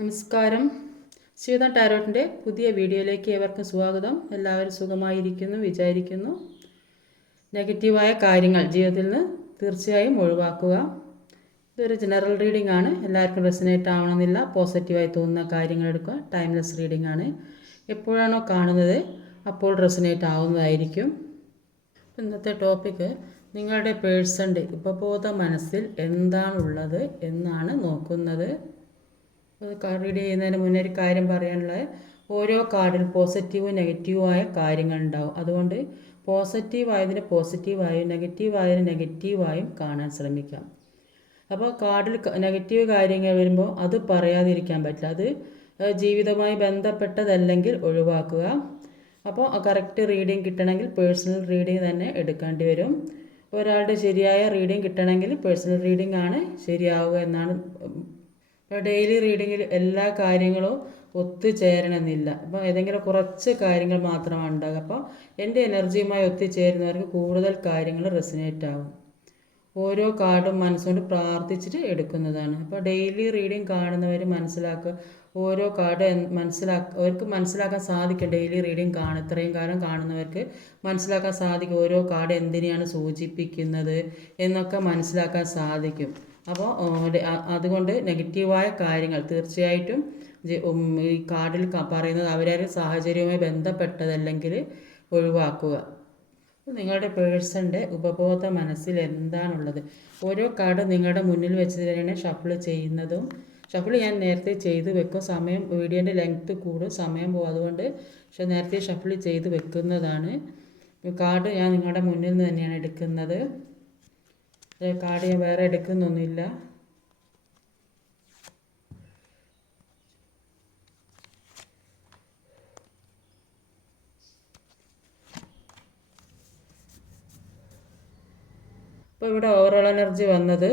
നമസ്കാരം. ശ്വേത ടാരോട്ടിൻ്റെ പുതിയ വീഡിയോയിലേക്ക് ഏവർക്കും സ്വാഗതം. എല്ലാവരും സുഖമായിരിക്കുന്നു വിചാരിക്കുന്നു. നെഗറ്റീവായ കാര്യങ്ങൾ ജീവിതത്തിൽ നിന്ന് തീർച്ചയായും ഒഴിവാക്കുക. ഇതൊരു ജനറൽ റീഡിംഗ് ആണ്. എല്ലാവർക്കും റെസനേറ്റ് ആവണമെന്നില്ല. പോസിറ്റീവായി തോന്നുന്ന കാര്യങ്ങൾ എടുക്കുക. ടൈംലെസ് റീഡിംഗ് ആണ്. എപ്പോഴാണോ കാണുന്നത് അപ്പോൾ റെസനേറ്റ് ആവുന്നതായിരിക്കും. ഇന്നത്തെ ടോപ്പിക്ക് നിങ്ങളുടെ പേഴ്സൻ്റെ ഉപബോധ മനസ്സിൽ എന്താണുള്ളത് എന്നാണ് നോക്കുന്നത്. കാർഡ് റീഡ് ചെയ്യുന്നതിന് മുന്നേ ഒരു കാര്യം പറയാനുള്ളത്, ഓരോ കാർഡിൽ പോസിറ്റീവും നെഗറ്റീവുമായ കാര്യങ്ങളുണ്ടാവും. അതുകൊണ്ട് പോസിറ്റീവായതിന് പോസിറ്റീവായും നെഗറ്റീവായതിന് നെഗറ്റീവായും കാണാൻ ശ്രമിക്കാം. അപ്പോൾ കാർഡിൽ നെഗറ്റീവ് കാര്യങ്ങൾ വരുമ്പോൾ അത് പറയാതിരിക്കാൻ പറ്റില്ല. അത് ജീവിതവുമായി ബന്ധപ്പെട്ടതല്ലെങ്കിൽ ഒഴിവാക്കുക. അപ്പോൾ കറക്റ്റ് റീഡിങ് കിട്ടണമെങ്കിൽ പേഴ്സണൽ റീഡിങ് തന്നെ എടുക്കേണ്ടി വരും. ഒരാളുടെ ശരിയായ റീഡിങ് കിട്ടണമെങ്കിൽ പേഴ്സണൽ റീഡിംഗ് ആണ് ശരിയാവുക എന്നാണ്. ഇപ്പോൾ ഡെയിലി റീഡിങ്ങിൽ എല്ലാ കാര്യങ്ങളും ഒത്തുചേരണമെന്നില്ല. അപ്പോൾ ഏതെങ്കിലും കുറച്ച് കാര്യങ്ങൾ മാത്രമാണ് ഉണ്ടാകുക. അപ്പോൾ എൻ്റെ എനർജിയുമായി ഒത്തുചേരുന്നവർക്ക് കൂടുതൽ കാര്യങ്ങൾ റെസനേറ്റ് ആകും. ഓരോ കാർഡും മനസ്സുകൊണ്ട് പ്രാർത്ഥിച്ചിട്ട് എടുക്കുന്നതാണ്. അപ്പോൾ ഡെയിലി റീഡിങ് കാണുന്നവർ മനസ്സിലാക്കുക, ഓരോ കാർഡ് അവർക്ക് മനസ്സിലാക്കാൻ സാധിക്കും. ഡെയിലി റീഡിങ് ഇത്രയും കാലം കാണുന്നവർക്ക് മനസ്സിലാക്കാൻ സാധിക്കും ഓരോ കാർഡ് എന്തിനെയാണ് സൂചിപ്പിക്കുന്നത് എന്നൊക്കെ മനസ്സിലാക്കാൻ സാധിക്കും. അപ്പോൾ അതുകൊണ്ട് നെഗറ്റീവായ കാര്യങ്ങൾ തീർച്ചയായിട്ടും ഈ കാർഡിൽ പറയുന്നത് അവരുടെ സാഹചര്യവുമായി ബന്ധപ്പെട്ടതല്ലെങ്കിൽ ഒഴിവാക്കുക. നിങ്ങളുടെ പേഴ്സൻ്റെ ഉപബോധ മനസ്സിൽ എന്താണുള്ളത്, ഓരോ കാർഡ് നിങ്ങളുടെ മുന്നിൽ വെച്ച് തന്നെയാണ് ഷഫിൾ ചെയ്യുന്നതും. ഷഫിൾ ഞാൻ നേരത്തെ ചെയ്ത് വെക്കും. വീഡിയോൻ്റെ ലെങ്ത്ത് കൂടും, സമയം പോകും. അതുകൊണ്ട് നേരത്തെ ഷഫിൾ ചെയ്ത് വെക്കുന്നതാണ്. കാർഡ് ഞാൻ നിങ്ങളുടെ മുന്നിൽ നിന്ന് തന്നെയാണ് എടുക്കുന്നത്. കാർഡ് ഞാൻ വേറെ എടുക്കുന്നൊന്നുമില്ല. അപ്പോൾ ഇവിടെ ഓവറോൾ എനർജി വന്നത്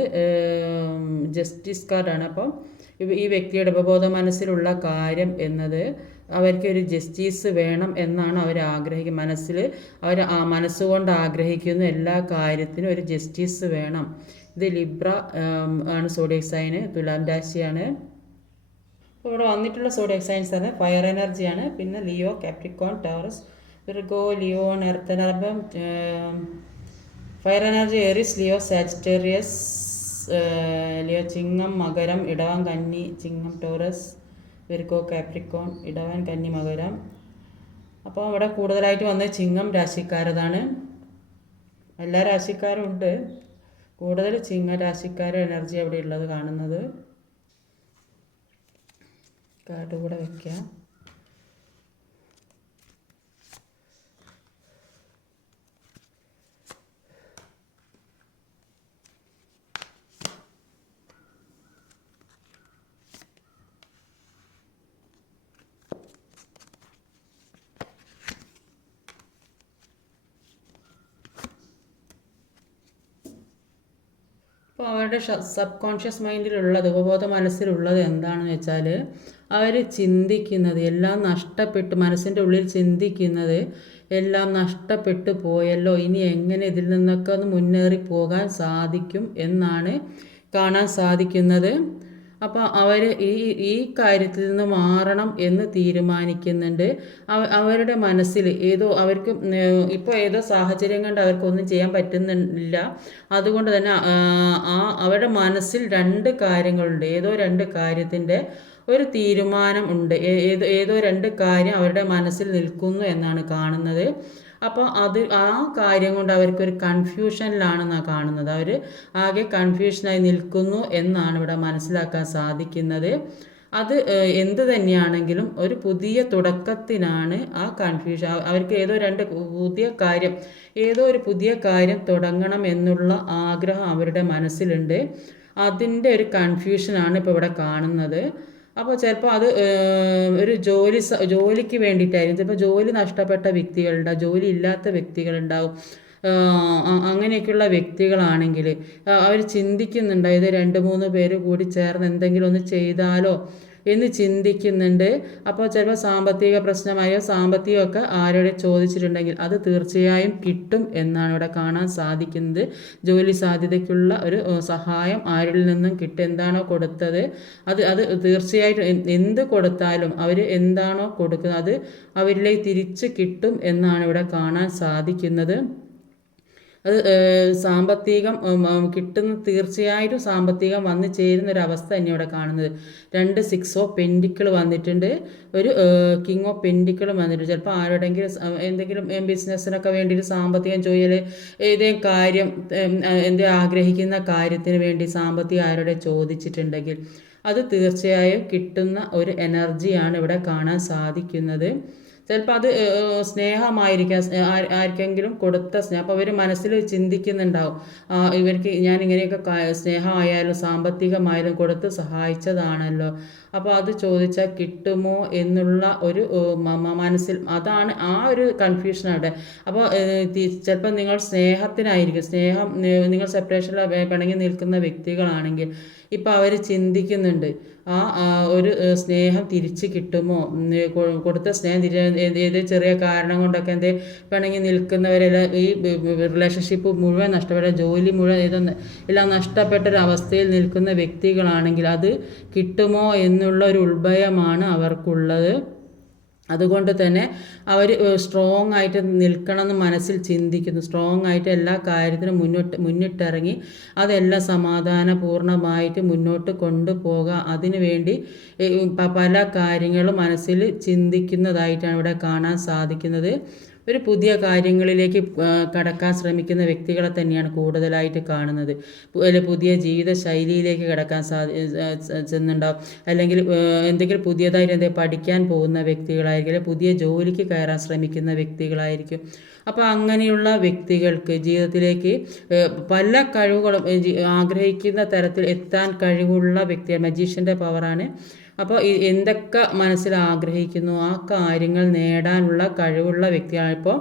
ജസ്റ്റിസ് കാർഡാണ്. അപ്പം ഈ വ്യക്തിയുടെ ഉപബോധ മനസ്സിലുള്ള കാര്യം എന്നത് അവർക്കൊരു ജസ്റ്റിസ് വേണം എന്നാണ് അവർ ആഗ്രഹിക്കുന്നത്. അവർ മനസ്സുകൊണ്ട് ആഗ്രഹിക്കുന്ന എല്ലാ കാര്യത്തിനും ഒരു ജസ്റ്റിസ് വേണം. ഇത് ലിബ്ര ആണ് സോഡിയക് സൈന്, തുലാം രാശിയാണ്. അപ്പോൾ ഇവിടെ വന്നിട്ടുള്ള സോഡിയക് സൈൻസ് ആണ് ഫയർ എനർജിയാണ്. പിന്നെ Leo, Capricorn, Taurus, Virgo, Leon, earth. അപ്പം fire energy Aries, Leo, Sagittarius, Leo ചിങ്ങം, മകരം, ഇടവൻ, കന്നി, ചിങ്ങം, ടോറസ്, വിർഗോ, കാപ്രിക്കോൺ, ഇടവൻ, കന്നി, മകരം. അപ്പോൾ ഇവിടെ കൂടുതലായിട്ട് വന്നത് ചിങ്ങം രാശിക്കാരതാണ്. എല്ലാ രാശിക്കാരും ഉണ്ട്, കൂടുതൽ ചിങ്ങ രാശിക്കാരുടെ എനർജി അവിടെ ഉള്ളത് കാണുന്നത്. കാർഡ് കൂടെ വയ്ക്കാം. അപ്പോൾ അവരുടെ സബ് കോൺഷ്യസ് മൈൻഡിലുള്ളത്, ഉപബോധ മനസ്സിലുള്ളത് എന്താണെന്ന് വെച്ചാൽ, അവർ ചിന്തിക്കുന്നത് എല്ലാം നഷ്ടപ്പെട്ട്, മനസ്സിൻ്റെ ഉള്ളിൽ ചിന്തിക്കുന്നത് എല്ലാം നഷ്ടപ്പെട്ടു പോയല്ലോ, ഇനി എങ്ങനെ ഇതിൽ നിന്നൊക്കെ ഒന്ന് മുന്നേറി പോകാൻ സാധിക്കും എന്നാണ് കാണാൻ സാധിക്കുന്നത്. അപ്പോൾ അവർ ഈ കാര്യത്തിൽ നിന്ന് മാറണം എന്ന് തീരുമാനിക്കുന്നുണ്ട്. അവരുടെ മനസ്സിൽ അവർക്ക് ഇപ്പോൾ ഏതോ സാഹചര്യം കൊണ്ട് അവർക്കൊന്നും ചെയ്യാൻ പറ്റുന്നില്ല. അതുകൊണ്ട് തന്നെ അവരുടെ മനസ്സിൽ രണ്ട് കാര്യങ്ങളുണ്ട്. ഏതോ രണ്ട് കാര്യത്തിൻ്റെ ഒരു തീരുമാനം ഉണ്ട്. ഏതോ രണ്ട് കാര്യം അവരുടെ മനസ്സിൽ നിൽക്കുന്നു എന്നാണ് കാണുന്നത്. അപ്പോൾ ആ കാര്യം കൊണ്ട് അവർക്കൊരു കൺഫ്യൂഷനിലാണെന്നാണ് കാണുന്നത്. അവർ ആകെ കൺഫ്യൂഷനായി നിൽക്കുന്നു എന്നാണ് ഇവിടെ മനസ്സിലാക്കാൻ സാധിക്കുന്നത്. അത് എന്ത് തന്നെയാണെങ്കിലും ഒരു പുതിയ തുടക്കത്തിനാണ് ആ കൺഫ്യൂഷൻ. അവർക്ക് ഏതോ ഒരു പുതിയ കാര്യം തുടങ്ങണം എന്നുള്ള ആഗ്രഹം അവരുടെ മനസ്സിലുണ്ട്. അതിൻ്റെ ഒരു കൺഫ്യൂഷനാണ് ഇപ്പോൾ ഇവിടെ കാണുന്നത്. അപ്പോൾ ചിലപ്പോൾ അത് ഒരു ജോലിക്ക് വേണ്ടിയിട്ടായിരിക്കും. ചിലപ്പോൾ ജോലി നഷ്ടപ്പെട്ട വ്യക്തികളുണ്ടാവും, ജോലി ഇല്ലാത്ത വ്യക്തികളുണ്ടാവും. അങ്ങനെയൊക്കെയുള്ള വ്യക്തികളാണെങ്കിൽ അവർ ചിന്തിക്കുന്നുണ്ട്, ഇത് 2-3 പേര് കൂടി ചേർന്ന് എന്തെങ്കിലും ഒന്ന് ചെയ്താലോ എന്ന് ചിന്തിക്കുന്നുണ്ട്. അപ്പോൾ ചിലപ്പോൾ സാമ്പത്തിക പ്രശ്നമായോ സാമ്പത്തികമൊക്കെ ആരോടെ ചോദിച്ചിട്ടുണ്ടെങ്കിൽ അത് തീർച്ചയായും കിട്ടും എന്നാണ് ഇവിടെ കാണാൻ സാധിക്കുന്നത്. ജോലി സാധ്യതയ്ക്കുള്ള ഒരു സഹായം ആരിൽ നിന്നും കിട്ടും. എന്താണോ കൊടുത്തത് അത് തീർച്ചയായിട്ടും എന്ത് കൊടുത്താലും അവർ എന്താണോ കൊടുക്കുന്നത് അത് അവരിലേക്ക് തിരിച്ച് കിട്ടും എന്നാണ് ഇവിടെ കാണാൻ സാധിക്കുന്നത്. അത് സാമ്പത്തികം കിട്ടുന്ന തീർച്ചയായിട്ടും സാമ്പത്തികം വന്നു ചേരുന്ന ഒരു അവസ്ഥ തന്നെ ഇവിടെ കാണുന്നത്. 2 6 ഓഫ് പെൻഡിക്കിൾ വന്നിട്ടുണ്ട്, ഒരു കിങ് ഓഫ് പെൻഡിക്കിൾ വന്നിട്ടുണ്ട്. ചിലപ്പോൾ ആരോടെങ്കിലും എന്തെങ്കിലും ബിസിനസ്സിനൊക്കെ വേണ്ടിയിട്ട് സാമ്പത്തികം ചോദിച്ചാൽ ഏതെങ്കിലും കാര്യം ആഗ്രഹിക്കുന്ന കാര്യത്തിന് വേണ്ടി സാമ്പത്തികം ആരോടെ ചോദിച്ചിട്ടുണ്ടെങ്കിൽ അത് തീർച്ചയായും കിട്ടുന്ന ഒരു എനർജിയാണ് ഇവിടെ കാണാൻ സാധിക്കുന്നത്. ചിലപ്പോൾ അത് സ്നേഹമായിരിക്കാം, ആർക്കെങ്കിലും കൊടുത്ത സ്നേഹം. അപ്പോൾ അവർ മനസ്സിൽ ചിന്തിക്കുന്നുണ്ടാവും, ഇവർക്ക് ഞാൻ ഇങ്ങനെയൊക്കെ സ്നേഹമായാലും സാമ്പത്തികമായാലും കൊടുത്ത് സഹായിച്ചതാണല്ലോ, അപ്പോൾ അത് ചോദിച്ചാൽ കിട്ടുമോ എന്നുള്ള ഒരു മനസ്സിൽ അതാണ് ആ ഒരു കൺഫ്യൂഷൻ അവിടെ. അപ്പോൾ ചിലപ്പോൾ നിങ്ങൾ സ്നേഹത്തിനായിരിക്കും, നിങ്ങൾ സെപ്പറേഷനിൽ പിണങ്ങി നിൽക്കുന്ന വ്യക്തികളാണെങ്കിൽ ഇപ്പോൾ അവർ ചിന്തിക്കുന്നുണ്ട് ഒരു സ്നേഹം തിരിച്ച് കിട്ടുമോ, കൊടുത്ത സ്നേഹം ഏത് ചെറിയ കാരണം കൊണ്ടൊക്കെ പിണങ്ങി നിൽക്കുന്നവരെല്ലാം ഈ റിലേഷൻഷിപ്പ് മുഴുവൻ നഷ്ടപ്പെട്ട, ജോലി മുഴുവൻ എല്ലാം നഷ്ടപ്പെട്ടൊരവസ്ഥയിൽ നിൽക്കുന്ന വ്യക്തികളാണെങ്കിൽ അത് കിട്ടുമോ എന്നുള്ള ഒരു ഉൾഭയമാണ് അവർക്കുള്ളത്. അതുകൊണ്ട് തന്നെ അവർ സ്ട്രോങ് ആയിട്ട് നിൽക്കണമെന്ന് മനസ്സിൽ ചിന്തിക്കുന്നു. സ്ട്രോങ് ആയിട്ട് എല്ലാ കാര്യത്തിനും മുന്നിട്ടിറങ്ങി അതെല്ലാം സമാധാനപൂർണ്ണമായിട്ട് മുന്നോട്ട് കൊണ്ടുപോകുക, അതിനു വേണ്ടി പല കാര്യങ്ങളും മനസ്സിൽ ചിന്തിക്കുന്നതായിട്ടാണ് ഇവിടെ കാണാൻ സാധിക്കുന്നത്. ഒരു പുതിയ കാര്യങ്ങളിലേക്ക് കടക്കാൻ ശ്രമിക്കുന്ന വ്യക്തികളെ തന്നെയാണ് കൂടുതലായിട്ട് കാണുന്നത്. പുതിയ ജീവിത ശൈലിയിലേക്ക് കടക്കാൻ ചെന്നുണ്ടാവും, അല്ലെങ്കിൽ എന്തെങ്കിലും പുതിയതായിട്ട് പഠിക്കാൻ പോകുന്ന വ്യക്തികളായിരിക്കും, പുതിയ ജോലിക്ക് കയറാൻ ശ്രമിക്കുന്ന വ്യക്തികളായിരിക്കും. അപ്പോൾ അങ്ങനെയുള്ള വ്യക്തികൾക്ക് ജീവിതത്തിലേക്ക് പല കഴിവുകളും ആഗ്രഹിക്കുന്ന തരത്തിൽ എത്താൻ കഴിവുള്ള വ്യക്തിയാണ്. മജീഷ്യൻ്റെ പവറാണ്. അപ്പോൾ എന്തൊക്കെ മനസ്സിൽ ആഗ്രഹിക്കുന്നു ആ കാര്യങ്ങൾ നേടാനുള്ള കഴിവുള്ള വ്യക്തിയാണ്.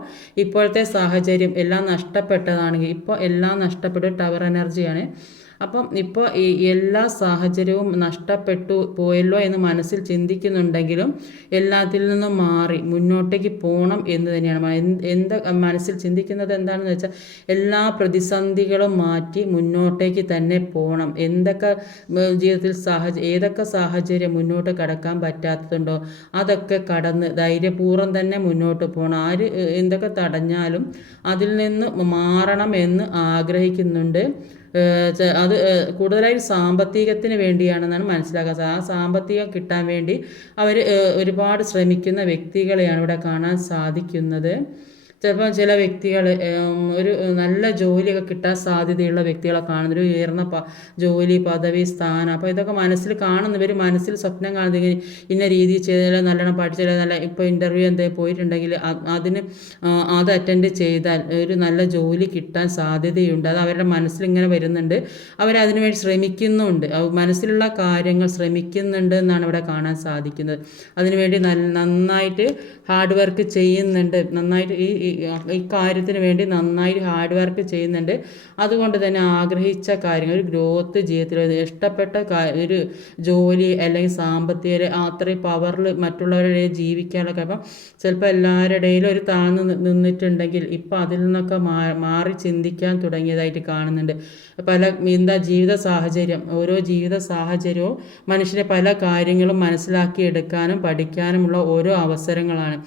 ഇപ്പോഴത്തെ സാഹചര്യം എല്ലാം നഷ്ടപ്പെട്ടതാണെങ്കിൽ ഇപ്പോൾ എല്ലാം നഷ്ടപ്പെട്ട ടവർ എനർജിയാണ്. അപ്പം ഇപ്പോൾ ഈ എല്ലാ സാഹചര്യവും നഷ്ടപ്പെട്ടു പോയല്ലോ എന്ന് മനസ്സിൽ ചിന്തിക്കുന്നുണ്ടെങ്കിലും എല്ലാത്തിൽ നിന്നും മാറി മുന്നോട്ടേക്ക് പോകണം എന്ന് തന്നെയാണ് മനസ്സിൽ ചിന്തിക്കുന്നത്. എന്താണെന്ന് വെച്ചാൽ എല്ലാ പ്രതിസന്ധികളും മാറ്റി മുന്നോട്ടേക്ക് തന്നെ പോകണം. എന്തൊക്കെ ജീവിതത്തിൽ ഏതൊക്കെ സാഹചര്യം മുന്നോട്ട് കടക്കാൻ പറ്റാത്തതുണ്ടോ അതൊക്കെ കടന്ന് ധൈര്യപൂർവ്വം തന്നെ മുന്നോട്ട് പോകണം. ആര് എന്തൊക്കെ തടഞ്ഞാലും അതിൽ നിന്ന് മാറണം എന്ന് ആഗ്രഹിക്കുന്നുണ്ട്. അത് കൂടുതലായി സാമ്പത്തികത്തിന് വേണ്ടിയാണെന്നാണ് മനസ്സിലാക്കുക. ആ സാമ്പത്തികം കിട്ടാൻ വേണ്ടി അവർ ഒരുപാട് ശ്രമിക്കുന്ന വ്യക്തികളെയാണ് ഇവിടെ കാണാൻ സാധിക്കുന്നത്. ചിലപ്പോൾ ചില വ്യക്തികൾ ഒരു നല്ല ജോലിയൊക്കെ കിട്ടാൻ സാധ്യതയുള്ള വ്യക്തികളെ കാണുന്നു, ഒരു ഉയർന്ന ജോലി, പദവി, സ്ഥാനം. അപ്പോൾ ഇതൊക്കെ മനസ്സിൽ കാണുന്നവർ മനസ്സിൽ സ്വപ്നം കാണുന്നത് ഇന്ന രീതിയിൽ ചെയ്താൽ നല്ലോണം പഠിച്ചാൽ നല്ല ഇപ്പോൾ ഇൻ്റർവ്യൂ പോയിട്ടുണ്ടെങ്കിൽ അത് അറ്റൻഡ് ചെയ്താൽ ഒരു നല്ല ജോലി കിട്ടാൻ സാധ്യതയുണ്ട്. അത് അവരുടെ മനസ്സിലിങ്ങനെ വരുന്നുണ്ട്, അവരതിനുവേണ്ടി ശ്രമിക്കുന്നുണ്ട്, മനസ്സിലുള്ള കാര്യങ്ങൾ ശ്രമിക്കുന്നുണ്ട് എന്നാണ് ഇവിടെ കാണാൻ സാധിക്കുന്നത്. അതിനുവേണ്ടി നന്നായിട്ട് ഹാർഡ് വർക്ക് ചെയ്യുന്നുണ്ട്, നന്നായിട്ട് ഈ കാര്യത്തിന് വേണ്ടി നന്നായി ഹാർഡ് വർക്ക് ചെയ്യുന്നുണ്ട്. അതുകൊണ്ട് തന്നെ ആഗ്രഹിച്ച കാര്യങ്ങൾ, ഒരു ഗ്രോത്ത് ജീവിതത്തിൽ ഇഷ്ടപ്പെട്ട ഒരു ജോലി അല്ലെങ്കിൽ സാമ്പത്തിക അത്രയും പവറിൽ മറ്റുള്ളവരുടെ ജീവിക്കാനൊക്കെ. അപ്പം ചിലപ്പോൾ എല്ലാവരുടെയിലും ഒരു താഴ്ന്നു നിന്നിട്ടുണ്ടെങ്കിൽ ഇപ്പം അതിൽ നിന്നൊക്കെ മാറി ചിന്തിക്കാൻ തുടങ്ങിയതായിട്ട് കാണുന്നുണ്ട്. ജീവിത സാഹചര്യം, ഓരോ ജീവിത സാഹചര്യവും മനുഷ്യരെ പല കാര്യങ്ങളും മനസ്സിലാക്കിയെടുക്കാനും പഠിക്കാനുമുള്ള ഓരോ അവസരങ്ങളാണ്.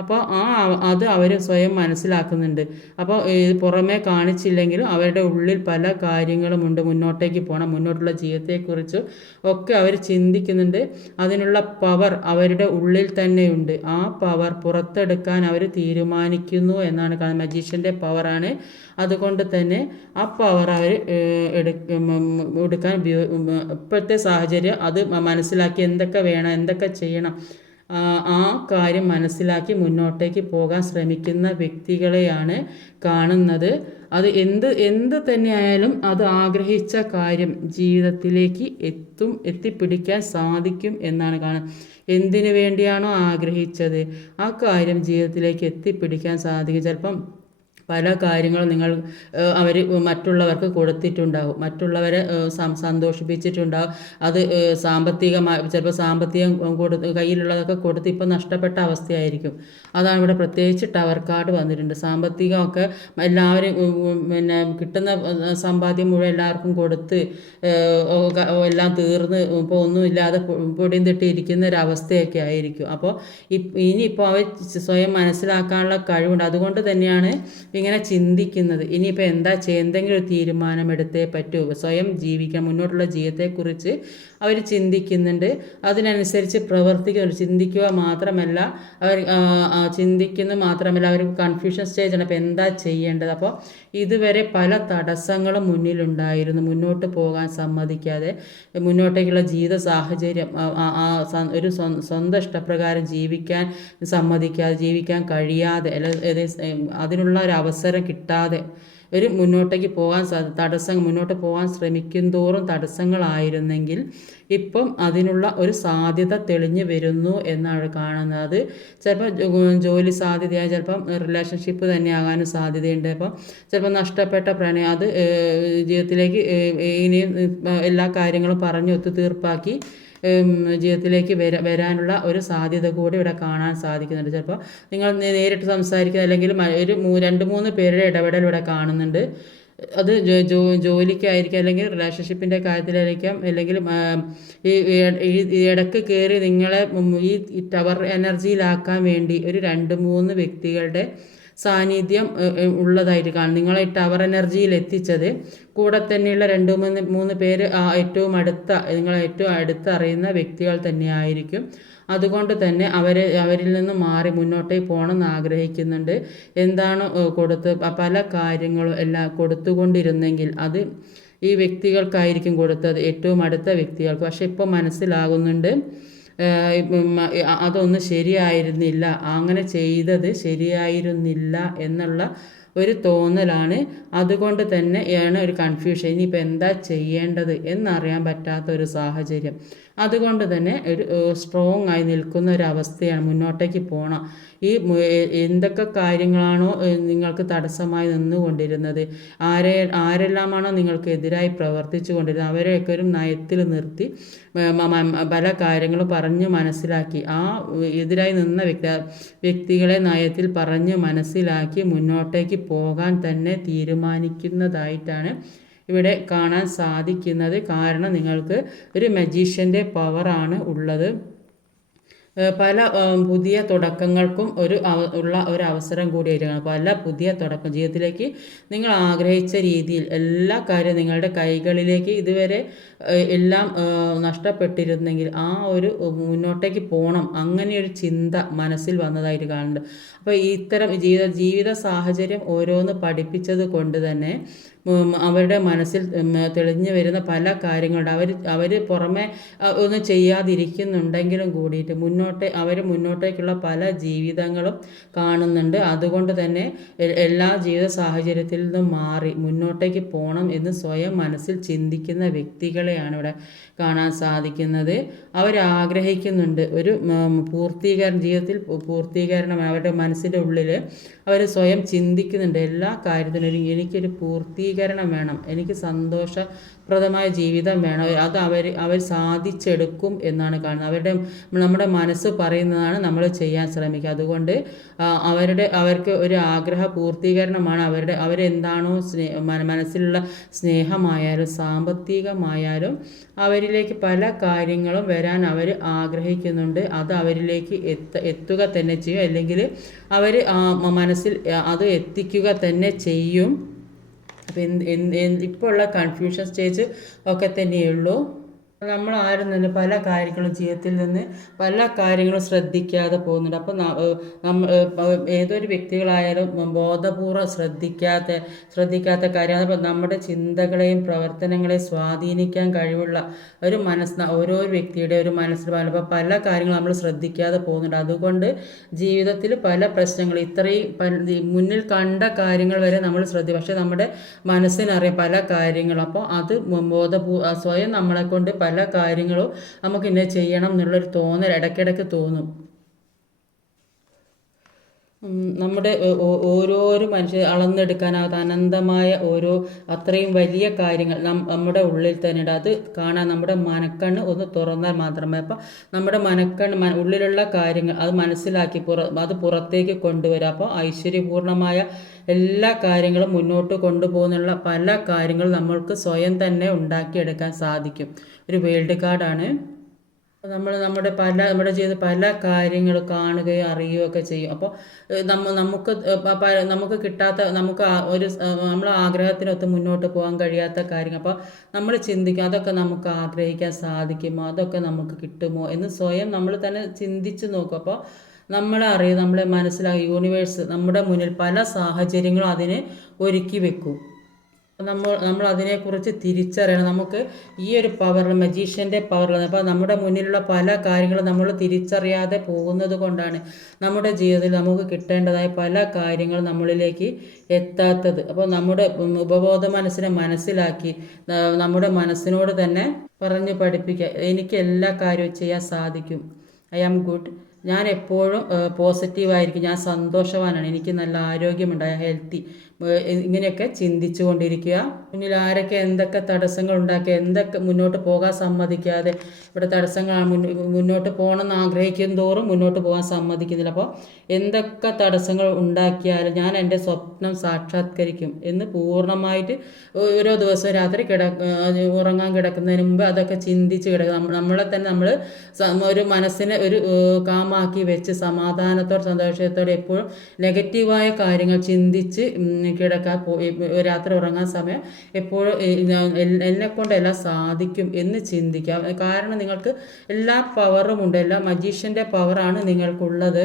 അപ്പോൾ അത് അവർ സ്വയം മനസ്സിലാക്കുന്നുണ്ട്. അപ്പോൾ പുറമേ കാണിച്ചില്ലെങ്കിലും അവരുടെ ഉള്ളിൽ പല കാര്യങ്ങളുമുണ്ട്. മുന്നോട്ടേക്ക് പോകണം, മുന്നോട്ടുള്ള ജീവിതത്തെക്കുറിച്ച് ഒക്കെ അവർ ചിന്തിക്കുന്നുണ്ട്. അതിനുള്ള പവർ അവരുടെ ഉള്ളിൽ തന്നെയുണ്ട്. ആ പവർ പുറത്തെടുക്കാൻ അവർ തീരുമാനിക്കുന്നു എന്നാണ് കാണുന്നത്. മജീഷ്യൻ്റെ പവറാണ്. അതുകൊണ്ട് തന്നെ ആ പവർ അവർ എടുക്കാൻ ഇപ്പോഴത്തെ സാഹചര്യം അത് മനസ്സിലാക്കി എന്തൊക്കെ വേണം, എന്തൊക്കെ ചെയ്യണം, ആ കാര്യം മനസ്സിലാക്കി മുന്നോട്ടേക്ക് പോകാൻ ശ്രമിക്കുന്ന വ്യക്തികളെയാണ് കാണുന്നത്. അത് എന്ത് തന്നെയായാലും അത് ആഗ്രഹിച്ച കാര്യം ജീവിതത്തിലേക്ക് എത്തിപ്പിടിക്കാൻ സാധിക്കും എന്നാണ് കാണുന്നത്. എന്തിനു വേണ്ടിയാണോ ആഗ്രഹിച്ചത് ആ കാര്യം ജീവിതത്തിലേക്ക് എത്തിപ്പിടിക്കാൻ സാധിക്കും. ചിലപ്പം പല കാര്യങ്ങളും നിങ്ങൾ അവർ മറ്റുള്ളവർക്ക് കൊടുത്തിട്ടുണ്ടാകും, മറ്റുള്ളവരെ സന്തോഷിപ്പിച്ചിട്ടുണ്ടാകും. അത് സാമ്പത്തികമായി ചിലപ്പോൾ സാമ്പത്തികം കയ്യിലുള്ളതൊക്കെ കൊടുത്ത് ഇപ്പം നഷ്ടപ്പെട്ട അവസ്ഥയായിരിക്കും. അതാണ് ഇവിടെ പ്രത്യേകിച്ച് ടവർ കാർഡ് വന്നിട്ടുണ്ട്. സാമ്പത്തികമൊക്കെ എല്ലാവരും പിന്നെ കിട്ടുന്ന സമ്പാദ്യം മുഴുവൻ എല്ലാവർക്കും കൊടുത്ത് എല്ലാം തീർന്ന് ഇപ്പോൾ ഒന്നുമില്ലാതെ പൊടിയും തെട്ടിയിരിക്കുന്ന ഒരവസ്ഥയൊക്കെ ആയിരിക്കും. അപ്പോൾ ഇനിയിപ്പോൾ അവർ സ്വയം മനസ്സിലാക്കാനുള്ള കഴിവുണ്ട്. അതുകൊണ്ട് തന്നെയാണ് ഇങ്ങനെ ചിന്തിക്കുന്നത്. ഇനിയിപ്പോൾ എന്താ എന്തെങ്കിലും ഒരു തീരുമാനമെടുത്തേ പറ്റൂ, സ്വയം ജീവിക്കാൻ, മുന്നോട്ടുള്ള ജീവിതത്തെക്കുറിച്ച് അവർ ചിന്തിക്കുന്നുണ്ട്. അതിനനുസരിച്ച് പ്രവർത്തിക്കുന്നുണ്ട്. ചിന്തിക്കുക മാത്രമല്ല, അവർ അവർ കൺഫ്യൂഷൻ സ്റ്റേജാണ്. അപ്പോൾ എന്താ ചെയ്യേണ്ടത്? അപ്പോൾ ഇതുവരെ പല തടസ്സങ്ങളും മുന്നിലുണ്ടായിരുന്നു, മുന്നോട്ട് പോകാൻ സമ്മതിക്കാതെ, മുന്നോട്ടേക്കുള്ള ജീവിത സാഹചര്യം ഒരു സ്വന്തം ഇഷ്ടപ്രകാരം ജീവിക്കാൻ സമ്മതിക്കാതെ, ജീവിക്കാൻ കഴിയാതെ, അതിനുള്ള ഒരു അവസരം കിട്ടാതെ മുന്നോട്ടേക്ക് പോകാൻ മുന്നോട്ട് പോകാൻ ശ്രമിക്കും തോറും തടസ്സങ്ങളായിരുന്നെങ്കിൽ ഇപ്പം അതിനുള്ള ഒരു സാധ്യത തെളിഞ്ഞു വരുന്നു എന്നാണ് കാണുന്നത്. അത് ചിലപ്പോൾ ജോലി സാധ്യതയായി, ചിലപ്പം റിലേഷൻഷിപ്പ് തന്നെ ആകാനും സാധ്യതയുണ്ട്. അപ്പം ചിലപ്പോൾ നഷ്ടപ്പെട്ട പ്രണയം അത് ജീവിതത്തിലേക്ക് ഇനിയും എല്ലാ കാര്യങ്ങളും പറഞ്ഞ് ഒത്തുതീർപ്പാക്കി ജീവിതത്തിലേക്ക് വരാനുള്ള ഒരു സാധ്യത കൂടി ഇവിടെ കാണാൻ സാധിക്കുന്നുണ്ട്. ചിലപ്പോൾ നിങ്ങൾ നേരിട്ട് സംസാരിക്കുക, അല്ലെങ്കിൽ ഒരു 2-3 പേരുടെ ഇടപെടൽ ഇവിടെ കാണുന്നുണ്ട്. അത് ജോലിക്കായിരിക്കാം, അല്ലെങ്കിൽ റിലേഷൻഷിപ്പിൻ്റെ കാര്യത്തിലായിരിക്കാം, അല്ലെങ്കിൽ ഈ ഇടക്ക് കയറി നിങ്ങളെ ഈ ടവർ എനർജിയിലാക്കാൻ വേണ്ടി ഒരു 2-3 വ്യക്തികളുടെ സാന്നിധ്യം ഉള്ളതായിട്ട് കാണും. നിങ്ങളെ ടവർ എനർജിയിൽ എത്തിച്ചത് കൂടെ തന്നെയുള്ള 2-3 പേര് നിങ്ങളെ ഏറ്റവും അടുത്തറിയുന്ന വ്യക്തികൾ തന്നെയായിരിക്കും. അതുകൊണ്ട് തന്നെ അവരിൽ നിന്ന് മാറി മുന്നോട്ടേക്ക് പോകണമെന്ന് ആഗ്രഹിക്കുന്നുണ്ട്. എന്താണ് പല കാര്യങ്ങളും എല്ലാം കൊടുത്തുകൊണ്ടിരുന്നെങ്കിൽ അത് ഈ വ്യക്തികൾക്കായിരിക്കും കൊടുത്തത്, ഏറ്റവും അടുത്ത വ്യക്തികൾക്ക്. പക്ഷെ ഇപ്പോൾ മനസ്സിലാകുന്നുണ്ട് അതൊന്നും ശരിയായിരുന്നില്ല, അങ്ങനെ ചെയ്തത് ശരിയായിരുന്നില്ല എന്നുള്ള ഒരു തോന്നലാണ്. അതുകൊണ്ട് തന്നെയാണ് ഒരു കൺഫ്യൂഷൻ. ഇനിയിപ്പോൾ എന്താ ചെയ്യേണ്ടത് എന്നറിയാൻ പറ്റാത്ത ഒരു സാഹചര്യം. അതുകൊണ്ട് തന്നെ ഒരു സ്ട്രോങ് ആയി നിൽക്കുന്ന ഒരു അവസ്ഥയാണ്. മുന്നോട്ടേക്ക് പോകണം. എന്തൊക്കെ കാര്യങ്ങളാണോ നിങ്ങൾക്ക് തടസ്സമായി നിന്നുകൊണ്ടിരുന്നത്, ആരെല്ലാമാണോ നിങ്ങൾക്ക് എതിരായി പ്രവർത്തിച്ചു കൊണ്ടിരുന്നത്, അവരെയൊക്കെ ഒരു നയത്തിൽ നിർത്തി പല കാര്യങ്ങളും പറഞ്ഞു മനസ്സിലാക്കി, എതിരായി നിന്ന വ്യക്തികളെ നയത്തിൽ പറഞ്ഞു മനസ്സിലാക്കി മുന്നോട്ടേക്ക് പോകാൻ തന്നെ തീരുമാനിക്കുന്നതായിട്ടാണ് ഇവിടെ കാണാൻ സാധിക്കുന്നത്. കാരണം നിങ്ങൾക്ക് ഒരു മജീഷ്യൻ്റെ പവറാണ് ഉള്ളത്. പല പുതിയ തുടക്കങ്ങൾക്കും ഉള്ള ഒരു അവസരം കൂടിയായിരിക്കണം. പല പുതിയ തുടക്കം ജീവിതത്തിലേക്ക് നിങ്ങൾ ആഗ്രഹിച്ച രീതിയിൽ എല്ലാ കാര്യവും നിങ്ങളുടെ കൈകളിലേക്ക് ഇതുവരെ എല്ലാം നഷ്ടപ്പെട്ടിരുന്നെങ്കിൽ മുന്നോട്ടേക്ക് പോകണം, അങ്ങനെയൊരു ചിന്ത മനസ്സിൽ വന്നതായിട്ട് കാണുന്നുണ്ട്. അപ്പോൾ ഇത്തരം ജീവിത സാഹചര്യം ഓരോന്ന് പഠിപ്പിച്ചത് കൊണ്ട് തന്നെ അവരുടെ മനസ്സിൽ തെളിഞ്ഞു വരുന്ന പല കാര്യങ്ങളുണ്ട്. അവർ പുറമെ ഒന്നും ചെയ്യാതിരിക്കുന്നുണ്ടെങ്കിലും കൂടിയിട്ട് മുന്നോട്ടേക്കുള്ള പല ജീവിതങ്ങളും കാണുന്നുണ്ട്. അതുകൊണ്ട് തന്നെ എല്ലാ ജീവിത സാഹചര്യത്തിൽ നിന്നും മാറി മുന്നോട്ടേക്ക് പോകണം എന്ന് സ്വയം മനസ്സിൽ ചിന്തിക്കുന്ന വ്യക്തികളെയാണ് ഇവിടെ കാണാൻ സാധിക്കുന്നത്. അവരാഗ്രഹിക്കുന്നുണ്ട് ഒരു ജീവിതത്തിൽ പൂർത്തീകരണം. അവരുടെ മനസ്സിൻ്റെ ഉള്ളിൽ അവർ സ്വയം ചിന്തിക്കുന്നുണ്ട് എല്ലാ കാര്യത്തിനും എനിക്കൊരു പൂർത്തീകരണം വേണം, എനിക്ക് സന്തോഷപ്രദമായ ജീവിതം വേണം. അത് അവർ സാധിച്ചെടുക്കും എന്നാണ് കാണുന്നത്. നമ്മുടെ മനസ്സ് പറയുന്നതാണ് നമ്മൾ ചെയ്യാൻ ശ്രമിക്കുക. അതുകൊണ്ട് അവർക്ക് ഒരു ആഗ്രഹ പൂർത്തീകരണമാണ്. അവരെന്താണോ മനസ്സിലുള്ള സ്നേഹമായാലും സാമ്പത്തികമായാലും അവരിലേക്ക് പല കാര്യങ്ങളും വരാൻ അവർ ആഗ്രഹിക്കുന്നുണ്ട്. അത് അവരിലേക്ക് എത്തുക തന്നെ ചെയ്യും, അല്ലെങ്കിൽ അവർ മനസ്സിൽ അത് എത്തിക്കുക തന്നെ ചെയ്യും. അപ്പം ഇപ്പോൾ ഉള്ള കൺഫ്യൂഷൻ സ്റ്റേജ് ഒക്കെ തന്നെയുള്ളൂ. നമ്മൾ ആരും തന്നെ പല കാര്യങ്ങളും ജീവിതത്തിൽ നിന്ന് പല കാര്യങ്ങളും ശ്രദ്ധിക്കാതെ പോകുന്നുണ്ട്. അപ്പം ഏതൊരു വ്യക്തികളായാലും ബോധപൂർവ്വം ശ്രദ്ധിക്കാത്ത കാര്യമാണ്. അപ്പം നമ്മുടെ ചിന്തകളെയും പ്രവർത്തനങ്ങളെയും സ്വാധീനിക്കാൻ കഴിവുള്ള ഒരു ഓരോ വ്യക്തിയുടെ ഒരു മനസ്സിൽ പല കാര്യങ്ങളും നമ്മൾ ശ്രദ്ധിക്കാതെ പോകുന്നുണ്ട്. അതുകൊണ്ട് ജീവിതത്തിൽ പല പ്രശ്നങ്ങൾ ഇത്രയും മുന്നിൽ കണ്ട കാര്യങ്ങൾ വരെ നമ്മൾ പക്ഷെ നമ്മുടെ മനസ്സിനറിയാം പല കാര്യങ്ങളും. അപ്പോൾ അത് സ്വയം നമ്മളെ കൊണ്ട് പല കാര്യങ്ങളും നമുക്ക് ഇന്നെ ചെയ്യണം എന്നുള്ളൊരു തോന്നൽ ഇടയ്ക്കിടയ്ക്ക് തോന്നും. നമ്മുടെ ഓരോരോ മനുഷ്യർ അളന്നെടുക്കാനാകാത്ത അനന്തമായ ഓരോ അത്രയും വലിയ കാര്യങ്ങൾ നമ്മുടെ ഉള്ളിൽ തന്നെ ഉണ്ട്. അത് കാണാൻ നമ്മുടെ മനക്കണ്ണ് ഒന്ന് തുറന്നാൽ മാത്രമേ അപ്പം നമ്മുടെ മനക്കണ്ണ് ഉള്ളിലുള്ള കാര്യങ്ങൾ അത് മനസ്സിലാക്കി അത് പുറത്തേക്ക് കൊണ്ടുവരാം. അപ്പോൾ ഐശ്വര്യപൂർണമായ എല്ലാ കാര്യങ്ങളും മുന്നോട്ട് കൊണ്ടുപോകുന്നുള്ള പല കാര്യങ്ങളും നമ്മൾക്ക് സ്വയം തന്നെ ഉണ്ടാക്കിയെടുക്കാൻ സാധിക്കും. ഒരു വേൾഡ് കാർഡാണ്. നമ്മുടെ ജീവിതത്തിൽ പല കാര്യങ്ങൾ കാണുകയും അറിയുകയും ഒക്കെ ചെയ്യും. അപ്പോൾ നമുക്ക് കിട്ടാത്ത നമ്മൾ ആഗ്രഹത്തിനൊത്ത് മുന്നോട്ട് പോകാൻ കഴിയാത്ത കാര്യങ്ങൾ അപ്പോൾ നമ്മൾ ചിന്തിക്കും അതൊക്കെ നമുക്ക് ആഗ്രഹിക്കാൻ സാധിക്കുമോ, അതൊക്കെ നമുക്ക് കിട്ടുമോ എന്ന് സ്വയം നമ്മൾ തന്നെ ചിന്തിച്ച് നോക്കും. അപ്പോൾ നമ്മളെ മനസ്സിലാക്കി യൂണിവേഴ്സ് നമ്മുടെ മുന്നിൽ പല സാഹചര്യങ്ങളും അതിനെ ഒരുക്കി വെക്കും. നമ്മൾ അതിനെക്കുറിച്ച് തിരിച്ചറിയണം. നമുക്ക് ഈ ഒരു പവർ മജീഷ്യൻ്റെ പവർ അപ്പോൾ നമ്മുടെ മുന്നിലുള്ള പല കാര്യങ്ങളും നമ്മൾ തിരിച്ചറിയാതെ പോകുന്നത് കൊണ്ടാണ് നമ്മുടെ ജീവിതത്തിൽ നമുക്ക് കിട്ടേണ്ടതായ പല കാര്യങ്ങളും നമ്മളിലേക്ക് എത്താത്തത്. അപ്പോൾ നമ്മുടെ ഉപബോധ മനസ്സിനെ മനസ്സിലാക്കി നമ്മുടെ മനസ്സിനോട് തന്നെ പറഞ്ഞു പഠിപ്പിക്കുക, എനിക്ക് എല്ലാ കാര്യവും ചെയ്യാൻ സാധിക്കും, ഐ ആം ഗുഡ്, ഞാൻ എപ്പോഴും പോസിറ്റീവായിരിക്കും, ഞാൻ സന്തോഷവാനാണ്, എനിക്ക് നല്ല ആരോഗ്യമുണ്ട്, ഹെൽത്തി, ഇങ്ങനെയൊക്കെ ചിന്തിച്ചു കൊണ്ടിരിക്കുക. മുന്നിൽ ആരൊക്കെ എന്തൊക്കെ തടസ്സങ്ങൾ ഉണ്ടാക്കി എന്തൊക്കെ മുന്നോട്ട് പോകാൻ സമ്മതിക്കാതെ ഇവിടെ തടസ്സങ്ങളാണ്, മുന്നോട്ട് പോകണമെന്ന് ആഗ്രഹിക്കും തോറും മുന്നോട്ട് പോകാൻ സമ്മതിക്കുന്നില്ല. അപ്പോൾ എന്തൊക്കെ തടസ്സങ്ങൾ ഉണ്ടാക്കിയാലും ഞാൻ എൻ്റെ സ്വപ്നം സാക്ഷാത്കരിക്കും എന്ന് പൂർണ്ണമായിട്ട് ഓരോ ദിവസവും രാത്രി ഉറങ്ങാൻ കിടക്കുന്നതിന് മുമ്പ് അതൊക്കെ ചിന്തിച്ച് കിടക്കുക. നമ്മളെ തന്നെ നമ്മൾ ഒരു മനസ്സിനെ ഒരു കാമാക്കി വെച്ച് സമാധാനത്തോടെ സന്തോഷത്തോടെ എപ്പോഴും നെഗറ്റീവായ കാര്യങ്ങൾ ചിന്തിച്ച് കിടക്കാൻ രാത്രി ഉറങ്ങാൻ സമയം എപ്പോഴും എന്നെക്കൊണ്ട് എല്ലാം സാധിക്കും എന്ന് ചിന്തിക്കാം. കാരണം നിങ്ങൾക്ക് എല്ലാ പവറും ഉണ്ട്, എല്ലാ മജീഷ്യൻ്റെ പവറാണ് നിങ്ങൾക്കുള്ളത്.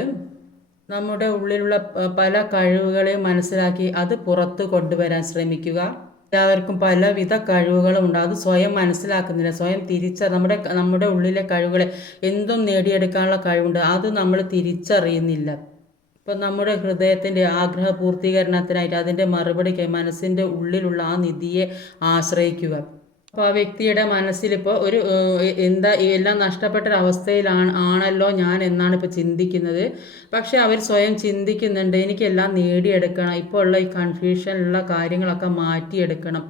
നമ്മുടെ ഉള്ളിലുള്ള പല കഴിവുകളെയും മനസ്സിലാക്കി അത് പുറത്ത് കൊണ്ടുവരാൻ ശ്രമിക്കുക. എല്ലാവർക്കും പലവിധ കഴിവുകളും ഉണ്ട്, അത് സ്വയം മനസ്സിലാക്കുന്നില്ല, സ്വയം നമ്മുടെ ഉള്ളിലെ കഴിവുകളെ എന്തും നേടിയെടുക്കാനുള്ള കഴിവുണ്ട്, അത് നമ്മൾ തിരിച്ചറിയുന്നില്ല. ഇപ്പം നമ്മുടെ ഹൃദയത്തിൻ്റെ ആഗ്രഹ പൂർത്തീകരണത്തിനായിട്ട് അതിൻ്റെ മറുപടിക്കായി മനസ്സിൻ്റെ ഉള്ളിലുള്ള ആ നിധിയെ ആശ്രയിക്കുക. അപ്പോൾ ആ വ്യക്തിയുടെ മനസ്സിലിപ്പോൾ എല്ലാം നഷ്ടപ്പെട്ടൊരവസ്ഥയിലാണല്ലോ ഞാൻ എന്നാണ് ഇപ്പോൾ ചിന്തിക്കുന്നത്. പക്ഷെ അവർ സ്വയം ചിന്തിക്കുന്നുണ്ട്, എനിക്കെല്ലാം നേടിയെടുക്കണം, ഇപ്പോൾ ഉള്ള ഈ കൺഫ്യൂഷനുള്ള കാര്യങ്ങളൊക്കെ മാറ്റിയെടുക്കണം,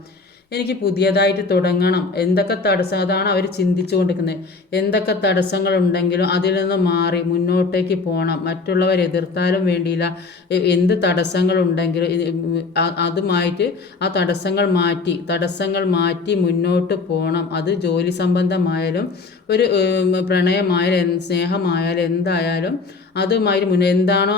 എനിക്ക് പുതിയതായിട്ട് തുടങ്ങണം, എന്തൊക്കെ തടസ്സം, അതാണ് അവർ ചിന്തിച്ചു കൊണ്ടിരിക്കുന്നത്. എന്തൊക്കെ തടസ്സങ്ങളുണ്ടെങ്കിലും അതിൽ നിന്ന് മാറി മുന്നോട്ടേക്ക് പോകണം, മറ്റുള്ളവർ എതിർത്താലും വേണ്ടിയില്ല, എന്ത് തടസ്സങ്ങളുണ്ടെങ്കിലും അതുമായിട്ട് ആ തടസ്സങ്ങൾ മാറ്റി മുന്നോട്ട് പോകണം. അത് ജോലി സംബന്ധമായാലും ഒരു പ്രണയമായാലും സ്നേഹമായാലും എന്തായാലും അതുമായി എന്താണോ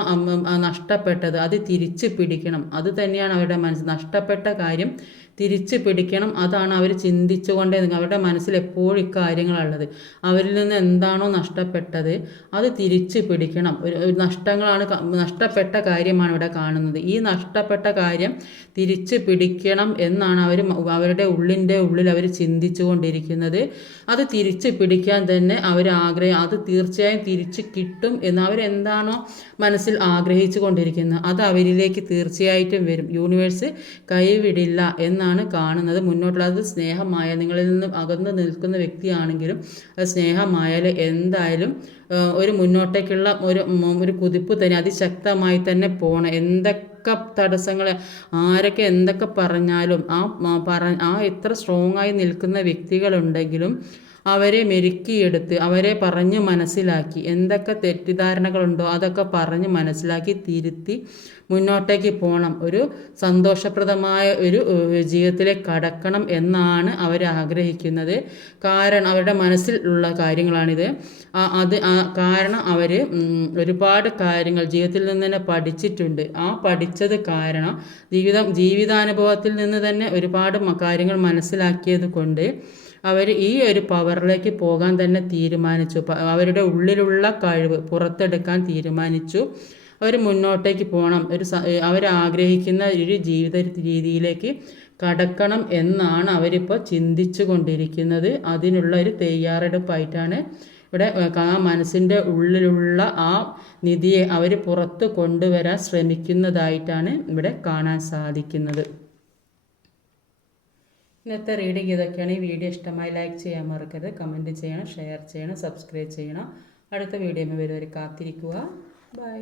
നഷ്ടപ്പെട്ടത് അത് തിരിച്ച് പിടിക്കണം. അത് തന്നെയാണ് അവരുടെ മനസ്സ്, നഷ്ടപ്പെട്ട കാര്യം തിരിച്ച് പിടിക്കണം. അതാണ് അവർ ചിന്തിച്ചുകൊണ്ടേ അവരുടെ മനസ്സിൽ എപ്പോഴും ഇക്കാര്യങ്ങളുള്ളത്. അവരിൽ നിന്ന് എന്താണോ നഷ്ടപ്പെട്ടത് അത് തിരിച്ച് പിടിക്കണം. നഷ്ടപ്പെട്ട കാര്യമാണ് ഇവിടെ കാണുന്നത്. ഈ നഷ്ടപ്പെട്ട കാര്യം തിരിച്ച് പിടിക്കണം എന്നാണ് അവരുടെ ഉള്ളിൽ അവർ ചിന്തിച്ചു കൊണ്ടിരിക്കുന്നത്. അത് തിരിച്ച് പിടിക്കാൻ തന്നെ അത് തീർച്ചയായും തിരിച്ച് കിട്ടും എന്ന് അവരെന്താണോ മനസ്സിൽ ആഗ്രഹിച്ചു കൊണ്ടിരിക്കുന്നത് അത് അവരിലേക്ക് തീർച്ചയായിട്ടും വരും. യൂണിവേഴ്സ് കൈവിടില്ല എന്നാണ് കാണുന്നത്. മുന്നോട്ടുള്ളത് സ്നേഹമായ നിങ്ങളിൽ നിന്ന് അകന്നു നിൽക്കുന്ന വ്യക്തിയാണെങ്കിലും അത് സ്നേഹമായാൽ എന്തായാലും ഒരു മുന്നോട്ടേക്കുള്ള ഒരു കുതിപ്പ് തന്നെ അതിശക്തമായി തന്നെ പോകണം. എന്തൊക്കെ തടസ്സങ്ങൾ ആരൊക്കെ എന്തൊക്കെ പറഞ്ഞാലും എത്ര സ്ട്രോങ് ആയി നിൽക്കുന്ന വ്യക്തികളുണ്ടെങ്കിലും അവരെ മെരുക്കിയെടുത്ത് അവരെ പറഞ്ഞ് മനസ്സിലാക്കി എന്തൊക്കെ തെറ്റിദ്ധാരണകളുണ്ടോ അതൊക്കെ പറഞ്ഞ് മനസ്സിലാക്കി തിരുത്തി മുന്നോട്ടേക്ക് പോകണം. ഒരു സന്തോഷപ്രദമായ ഒരു ജീവിതത്തിലേക്ക് കടക്കണം എന്നാണ് അവർ ആഗ്രഹിക്കുന്നത്. കാരണം അവരുടെ മനസ്സിൽ ഉള്ള കാര്യങ്ങളാണിത്. കാരണം അവർ ഒരുപാട് കാര്യങ്ങൾ ജീവിതത്തിൽ നിന്ന് തന്നെ പഠിച്ചിട്ടുണ്ട്. ആ പഠിച്ചത് കാരണം ജീവിതാനുഭവത്തിൽ നിന്ന് തന്നെ ഒരുപാട് കാര്യങ്ങൾ മനസ്സിലാക്കിയത് കൊണ്ട് അവർ ഈ ഒരു പവറിലേക്ക് പോകാൻ തന്നെ തീരുമാനിച്ചു. അവരുടെ ഉള്ളിലുള്ള കഴിവ് പുറത്തെടുക്കാൻ തീരുമാനിച്ചു. അവർ മുന്നോട്ടേക്ക് പോകണം, അവരാഗ്രഹിക്കുന്ന ഒരു ജീവിത രീതിയിലേക്ക് കടക്കണം എന്നാണ് അവരിപ്പോൾ ചിന്തിച്ചു കൊണ്ടിരിക്കുന്നത്. അതിനുള്ള ഒരു തയ്യാറെടുപ്പായിട്ടാണ് ഇവിടെ മനസ്സിൻ്റെ ഉള്ളിലുള്ള ആ നിധിയെ അവർ പുറത്ത് കൊണ്ടുവരാൻ ശ്രമിക്കുന്നതായിട്ടാണ് ഇവിടെ കാണാൻ സാധിക്കുന്നത്. ഇന്നത്തെ റീഡിങ് ഇതൊക്കെയാണ്. ഈ വീഡിയോ ഇഷ്ടമായി ലൈക്ക് ചെയ്യാൻ മറക്കരുത്, കമൻറ്റ് ചെയ്യണം, ഷെയർ ചെയ്യണം, സബ്സ്ക്രൈബ് ചെയ്യണം. അടുത്ത വീഡിയോയിൽ വരുവരെ കാത്തിരിക്കുക. ബൈ.